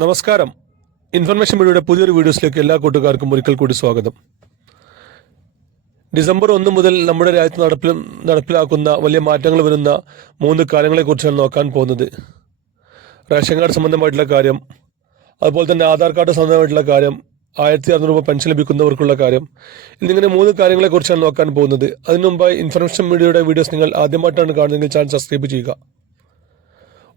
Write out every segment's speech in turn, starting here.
നമസ്കാരം. ഇൻഫർമേഷൻ വീഡിയോയുടെ പുതിയൊരു വീഡിയോസിലേക്ക് എല്ലാ കൂട്ടുകാർക്കും ഒരിക്കൽ കൂടി സ്വാഗതം. ഡിസംബർ ഒന്ന് മുതൽ നമ്മുടെ രാജ്യത്ത് നടപ്പിൽ നടപ്പിലാക്കുന്ന വലിയ മാറ്റങ്ങൾ വരുന്ന മൂന്ന് കാര്യങ്ങളെക്കുറിച്ചാണ് നോക്കാൻ പോകുന്നത്. റേഷൻ കാർഡ് സംബന്ധമായിട്ടുള്ള കാര്യം അതുപോലെ തന്നെ ആധാർ കാർഡ് സംബന്ധമായിട്ടുള്ള കാര്യം ആയിരത്തി അറുന്നൂറ് രൂപ പെൻഷൻ ലഭിക്കുന്നവർക്കുള്ള കാര്യം എന്നിങ്ങനെ മൂന്ന് കാര്യങ്ങളെക്കുറിച്ചാണ് നോക്കാൻ പോകുന്നത്. അതിനു മുമ്പായി ഇൻഫർമേഷൻ മീഡിയയുടെ വീഡിയോസ് നിങ്ങൾ ആദ്യമായിട്ടാണ് കാണുന്നതെങ്കിൽ ചാനൽ സബ്സ്ക്രൈബ് ചെയ്യുക.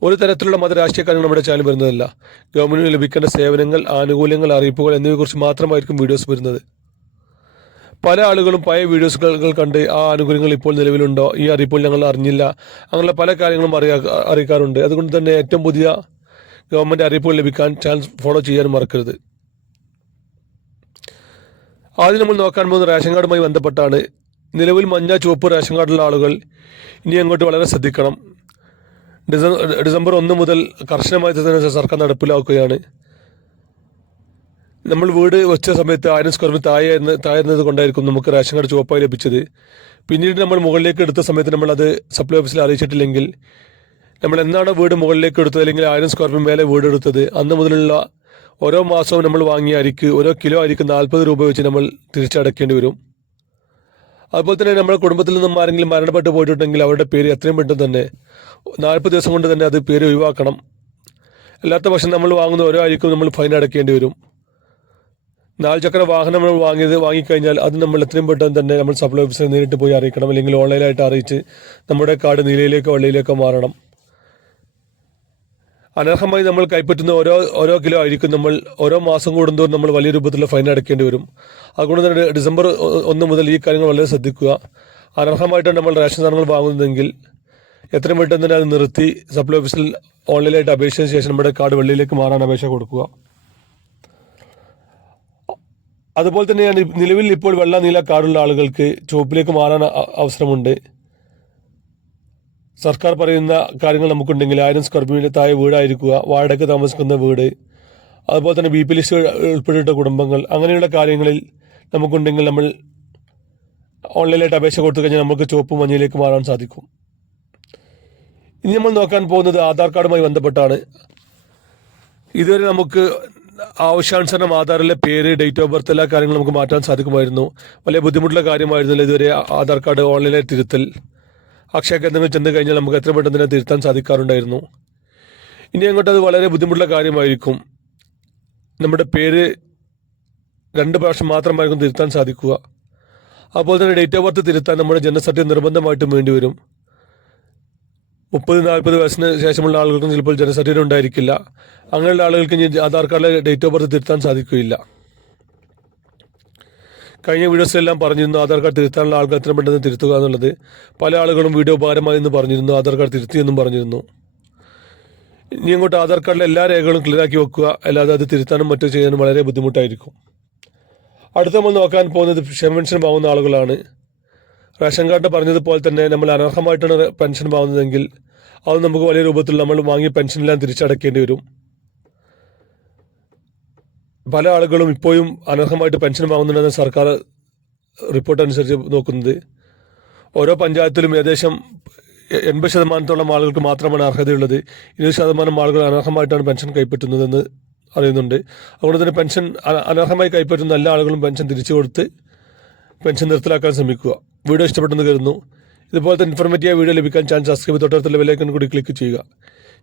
ഒരു തരത്തിലുള്ള മത രാഷ്ട്രീയ കാര്യങ്ങൾ നമ്മുടെ ചാനൽ വരുന്നതല്ല. ഗവൺമെന്റിന് ലഭിക്കേണ്ട സേവനങ്ങൾ ആനുകൂല്യങ്ങൾ അറിയിപ്പുകൾ എന്നിവയെക്കുറിച്ച് മാത്രമായിരിക്കും വീഡിയോസ് വരുന്നത്. പല ആളുകളും പഴയ വീഡിയോസുകൾ കണ്ട് ആ ആനുകൂല്യങ്ങൾ ഇപ്പോൾ നിലവിലുണ്ടോ? ഈ അറിയിപ്പോൾ ഞങ്ങൾ അറിഞ്ഞില്ല. അങ്ങനെയുള്ള പല കാര്യങ്ങളും അറിയാ അറിയിക്കാറുണ്ട്. അതുകൊണ്ട് തന്നെ ഏറ്റവും പുതിയ ഗവൺമെന്റ് അറിയിപ്പുകൾ ലഭിക്കാൻ ചാനൽ ഫോളോ ചെയ്യാൻ മറക്കരുത്. ആദ്യം നമ്മൾ നോക്കാൻ പോകുന്ന റേഷൻ കാർഡുമായി ബന്ധപ്പെട്ടാണ്. നിലവിൽ മഞ്ഞ ചുവപ്പ് റേഷൻ കാർഡുള്ള ആളുകൾ ഇനി അങ്ങോട്ട് വളരെ ശ്രദ്ധിക്കണം. ഡിസംബർ ഒന്ന് മുതൽ കർശനമായ സർക്കാർ നടപ്പിലാക്കുകയാണ്. നമ്മൾ വീട് വെച്ച സമയത്ത് ആയിരം സ്ക്വയർ ഫീറ്റ് താഴെന്ന് താഴ്ന്നത് കൊണ്ടായിരിക്കും നമുക്ക് റേഷൻ കാർഡ് ചുവപ്പായി ലഭിച്ചത്. പിന്നീട് നമ്മൾ മുകളിലേക്ക് എടുത്ത സമയത്ത് നമ്മൾ അത് സപ്ലൈ ഓഫീസിൽ അറിയിച്ചിട്ടില്ലെങ്കിൽ നമ്മൾ എന്നാണ് വീട് മുകളിലേക്ക് എടുത്തത് അല്ലെങ്കിൽ ആയിരം സ്ക്വയർ ഫീറ്റ് മേലെ വീട് എടുത്തത് അന്ന് മുതലുള്ള ഓരോ മാസവും നമ്മൾ വാങ്ങിയ അരിക്ക് ഓരോ കിലോ അരിക്ക് നാൽപ്പത് രൂപ വെച്ച് നമ്മൾ തിരിച്ചടക്കേണ്ടി വരും. അതുപോലെ തന്നെ നമ്മുടെ കുടുംബത്തിൽ നിന്നും ആരെങ്കിലും മരണപ്പെട്ട് പോയിട്ടുണ്ടെങ്കിൽ അവരുടെ പേര് എത്രയും പെട്ടെന്ന് തന്നെ നാൽപ്പത് ദിവസം കൊണ്ട് തന്നെ അത് പേര് ഒഴിവാക്കണം. അല്ലാത്ത പക്ഷം നമ്മൾ വാങ്ങുന്ന ഓരോ ആയിരിക്കും നമ്മൾ ഫൈൻ അടയ്ക്കേണ്ടി വരും. നാല് ചക്ര വാഹനം നമ്മൾ വാങ്ങിയത് വാങ്ങിക്കഴിഞ്ഞാൽ അത് നമ്മൾ എത്രയും പെട്ടെന്ന് തന്നെ നമ്മൾ സപ്ലൈ ഓഫീസിൽ നേരിട്ട് പോയി അറിയിക്കണം. അല്ലെങ്കിൽ ഓൺലൈനായിട്ട് അറിയിച്ച് നമ്മുടെ കാർഡ് നീലയിലേക്കോ വള്ളിയിലേക്കോ മാറണം. അനർഹമായി നമ്മൾ കൈപ്പറ്റുന്ന ഓരോ ഓരോ കിലോ ആയിരിക്കും നമ്മൾ ഓരോ മാസം കൂടുന്തോറും നമ്മൾ വലിയ രൂപത്തിലുള്ള ഫൈൻ അടയ്ക്കേണ്ടി വരും. അതുകൊണ്ട് തന്നെ ഡിസംബർ ഒന്ന് മുതൽ ഈ കാര്യങ്ങൾ വളരെ ശ്രദ്ധിക്കുക. അനർഹമായിട്ടാണ് നമ്മൾ റേഷൻ സാധനങ്ങൾ വാങ്ങുന്നതെങ്കിൽ എത്രയും പെട്ടെന്ന് തന്നെ അത് നിർത്തി സപ്ലൈ ഓഫീസിൽ ഓൺലൈനായിട്ട് അപേക്ഷിച്ചതിന് ശേഷം നമ്മുടെ കാർഡ് വെള്ളിയിലേക്ക് മാറാൻ അപേക്ഷ കൊടുക്കുക. അതുപോലെ തന്നെയാണ് നിലവിൽ ഇപ്പോൾ വെള്ള നീല കാർഡുള്ള ആളുകൾക്ക് ചുവപ്പിലേക്ക് മാറാൻ അവസരമുണ്ട്. സർക്കാർ പറയുന്ന കാര്യങ്ങൾ നമുക്കുണ്ടെങ്കിൽ ആയിരം സ്ക്വയർ ഫീറ്റിന് താഴെ വീടായിരിക്കുക വാടക താമസിക്കുന്ന വീട് അതുപോലെ തന്നെ ബി പി ലിസ്റ്റ് ഉൾപ്പെട്ടിട്ട കുടുംബങ്ങൾ അങ്ങനെയുള്ള കാര്യങ്ങളിൽ നമുക്കുണ്ടെങ്കിൽ നമ്മൾ ഓൺലൈനായിട്ട് അപേക്ഷ കൊടുത്തു കഴിഞ്ഞാൽ നമുക്ക് ചുവപ്പ് മഞ്ഞയിലേക്ക് മാറാൻ സാധിക്കും. ഇനി നമ്മൾ നോക്കാൻ പോകുന്നത് ആധാർ കാർഡുമായി ബന്ധപ്പെട്ടാണ്. ഇതുവരെ നമുക്ക് ആവശ്യാനുസരണം ആധാറിലെ പേര് ഡേറ്റ് ഓഫ് ബർത്ത് എല്ലാ കാര്യങ്ങളും നമുക്ക് മാറ്റാൻ സാധിക്കുമായിരുന്നു. വലിയ ബുദ്ധിമുട്ടുള്ള കാര്യമായിരുന്നില്ല ഇതുവരെ ആധാർ കാർഡ് ഓൺലൈനായി തിരുത്തൽ. അക്ഷയ കേന്ദ്രങ്ങളിൽ ചെന്ന് കഴിഞ്ഞാൽ നമുക്ക് എത്ര പെട്ടെന്ന് തന്നെ തിരുത്താൻ സാധിക്കാറുണ്ടായിരുന്നു. ഇനി അങ്ങോട്ട് അത് വളരെ ബുദ്ധിമുട്ടുള്ള കാര്യമായിരിക്കും. നമ്മുടെ പേര് രണ്ട് പ്രാവശ്യം മാത്രമായിരിക്കും തിരുത്താൻ സാധിക്കുക. അതുപോലെ തന്നെ ഡേറ്റ് ഓഫ് ബർത്ത് തിരുത്താൻ നമ്മുടെ ജനസർട്ടിഫിക്കറ്റ് നിർബന്ധമായിട്ടും വേണ്ടിവരും മുപ്പത് നാൽപ്പത് വയസ്സിന് ശേഷമുള്ള ആളുകൾക്കും ചിലപ്പോൾ ജനസർട്ടിഫിക്കറ്റ് ഉണ്ടായിരിക്കില്ല അങ്ങനെയുള്ള ആളുകൾക്ക് ഇനി ആധാർ കാർഡിലെ ഡേറ്റ് ഓഫ് ബർത്ത് തിരുത്താൻ സാധിക്കുകയില്ല. കഴിഞ്ഞ വീഡിയോസിലെല്ലാം പറഞ്ഞിരുന്നു ആധാർ കാർഡ് തിരുത്താനുള്ള ആൾക്കാർ എത്രയും പെട്ടെന്ന് തിരുത്തുക എന്നുള്ളത്. പല ആളുകളും വീഡിയോ ഉപകാരമായി എന്ന് പറഞ്ഞിരുന്നു ആധാർ കാർഡ് തിരുത്തി എന്നും പറഞ്ഞിരുന്നു. ഇനി അങ്ങോട്ട് ആധാർ കാർഡിലെ എല്ലാ രേഖകളും ക്ലിയറാക്കി വെക്കുക അല്ലാതെ അത് തിരുത്താനും മറ്റു ചെയ്യാനും വളരെ ബുദ്ധിമുട്ടായിരിക്കും. അടുത്ത നമ്മൾ നോക്കാൻ പോകുന്നത് പെൻഷൻ വാങ്ങുന്ന ആളുകളാണ്. റേഷൻ കാർഡ് പറഞ്ഞതുപോലെ തന്നെ നമ്മൾ അനർഹമായിട്ടാണ് പെൻഷൻ വാങ്ങുന്നതെങ്കിൽ അത് നമുക്ക് വലിയ രൂപത്തിൽ നമ്മൾ വാങ്ങിയ പെൻഷനെല്ലാം തിരിച്ചടക്കേണ്ടി വരും. പല ആളുകളും ഇപ്പോഴും അനർഹമായിട്ട് പെൻഷൻ വാങ്ങുന്നുണ്ടെന്ന് സർക്കാർ റിപ്പോർട്ട് അനുസരിച്ച് നോക്കുന്നത്. ഓരോ പഞ്ചായത്തിലും ഏകദേശം എൺപത് ശതമാനത്തോളം ആളുകൾക്ക് മാത്രമാണ് അർഹതയുള്ളത്. ഇരുപത് ശതമാനം ആളുകൾ അനർഹമായിട്ടാണ് പെൻഷൻ കൈപ്പറ്റുന്നതെന്ന് അറിയുന്നുണ്ട്. അതുകൊണ്ട് തന്നെ പെൻഷൻ അനർഹമായി കൈപ്പറ്റുന്ന എല്ലാ ആളുകളും പെൻഷൻ തിരിച്ചു കൊടുത്ത് പെൻഷൻ നിർത്തലാക്കാൻ ശ്രമിക്കുക. വീഡിയോ ഇഷ്ടപ്പെട്ടെന്ന് കരുതുന്നു. ഇതുപോലത്തെ ഇൻഫോർമേറ്റീവ് വീഡിയോ ലഭിക്കാൻ ചാൻസ് സബ്സ്ക്രൈബ് തൊട്ടടുത്തുള്ള വിലയ്ക്കൻ കൂടി ക്ലിക്ക് ചെയ്യുക.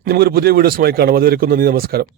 നമുക്കൊരു പുതിയ വീഡിയോസുമായി കാണാം. അതുവരെക്കും നന്ദി നമസ്കാരം.